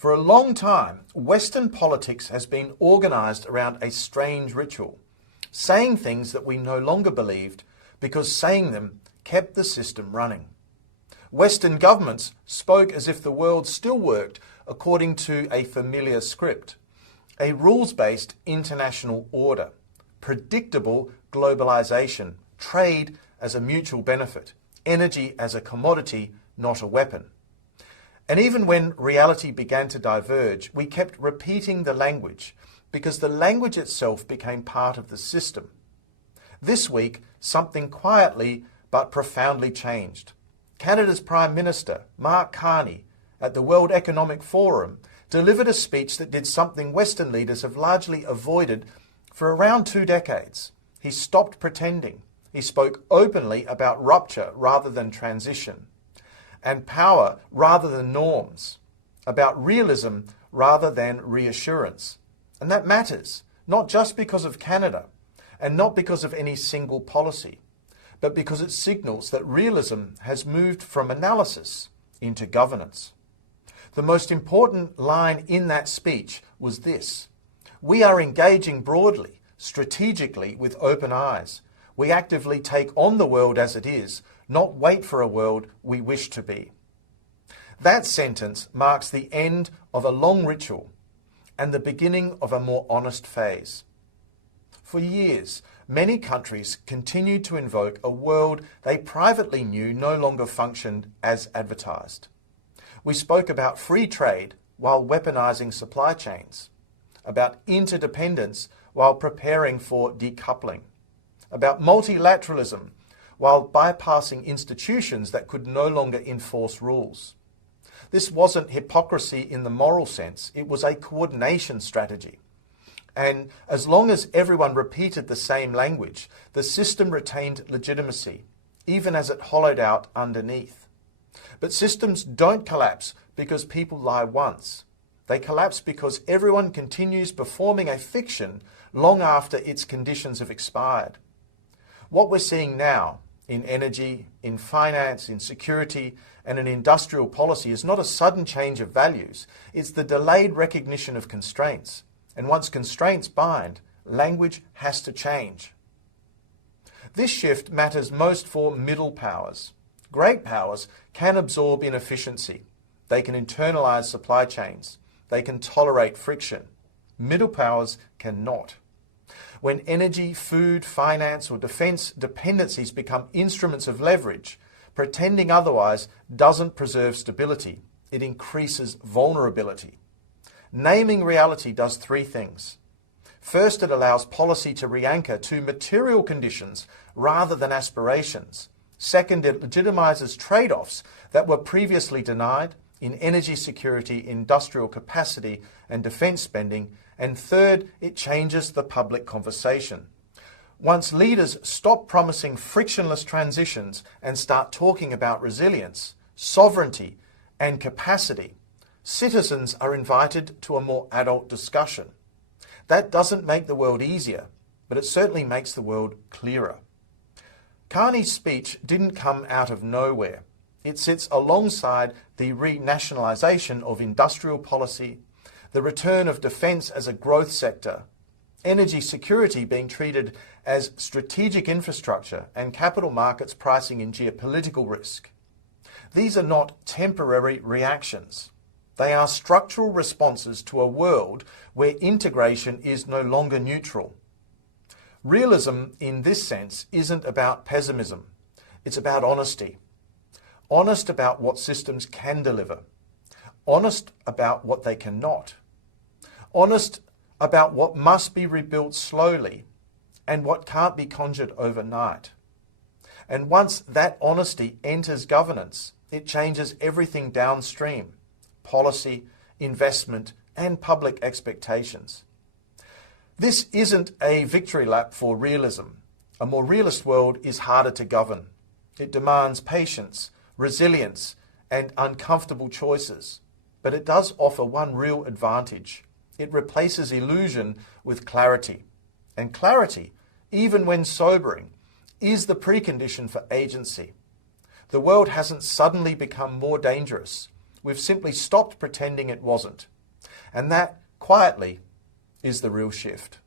For a long time, Western politics has been organised around a strange ritual, saying things that we no longer believed because saying them kept the system running. Western governments spoke as if the world still worked according to a familiar script, a rules-based international order, predictable globalisation, trade as a mutual benefit, energy as a commodity, not a weapon. And even when reality began to diverge, we kept repeating the language because the language itself became part of the system. This week, something quietly but profoundly changed. Canada's Prime Minister, Mark Carney, at the World Economic Forum, delivered a speech that did something Western leaders have largely avoided for around 2 decades. He stopped pretending. He spoke openly about rupture rather than transition, and power rather than norms, about realism rather than reassurance. And that matters, not just because of Canada, and not because of any single policy, but because it signals that realism has moved from analysis into governance. The most important line in that speech was this: "We are engaging broadly, strategically, with open eyes. We actively take on the world as it is, not wait for a world we wish to be." That sentence marks the end of a long ritual and the beginning of a more honest phase. For years, many countries continued to invoke a world they privately knew no longer functioned as advertised. We spoke about free trade while weaponizing supply chains, about interdependence while preparing for decoupling, about multilateralism while bypassing institutions that could no longer enforce rules. This wasn't hypocrisy in the moral sense, it was a coordination strategy. And as long as everyone repeated the same language, the system retained legitimacy, even as it hollowed out underneath. But systems don't collapse because people lie once. They collapse because everyone continues performing a fiction long after its conditions have expired. What we're seeing now in energy, in finance, in security, and in industrial policy is not a sudden change of values. It's the delayed recognition of constraints. And once constraints bind, language has to change. This shift matters most for middle powers. Great powers can absorb inefficiency. They can internalize supply chains. They can tolerate friction. Middle powers cannot. When energy, food, finance, or defence dependencies become instruments of leverage, pretending otherwise doesn't preserve stability. It increases vulnerability. Naming reality does 3 things. First, it allows policy to re-anchor to material conditions rather than aspirations. Second, it legitimizes trade-offs that were previously denied in energy security, industrial capacity, and defence spending. And third, it changes the public conversation. Once leaders stop promising frictionless transitions and start talking about resilience, sovereignty, and capacity, citizens are invited to a more adult discussion. That doesn't make the world easier, but it certainly makes the world clearer. Carney's speech didn't come out of nowhere. It sits alongside the renationalisation of industrial policy, the return of defence as a growth sector, energy security being treated as strategic infrastructure, and capital markets pricing in geopolitical risk. These are not temporary reactions. They are structural responses to a world where integration is no longer neutral. Realism, in this sense, isn't about pessimism. It's about honesty. Honest about what systems can deliver. Honest about what they cannot. Honest about what must be rebuilt slowly and what can't be conjured overnight. And once that honesty enters governance, it changes everything downstream: policy, investment, and public expectations. This isn't a victory lap for realism. A more realist world is harder to govern. It demands patience, resilience, and uncomfortable choices. But it does offer one real advantage. It replaces illusion with clarity. And clarity, even when sobering, is the precondition for agency. The world hasn't suddenly become more dangerous. We've simply stopped pretending it wasn't. And that, quietly, is the real shift.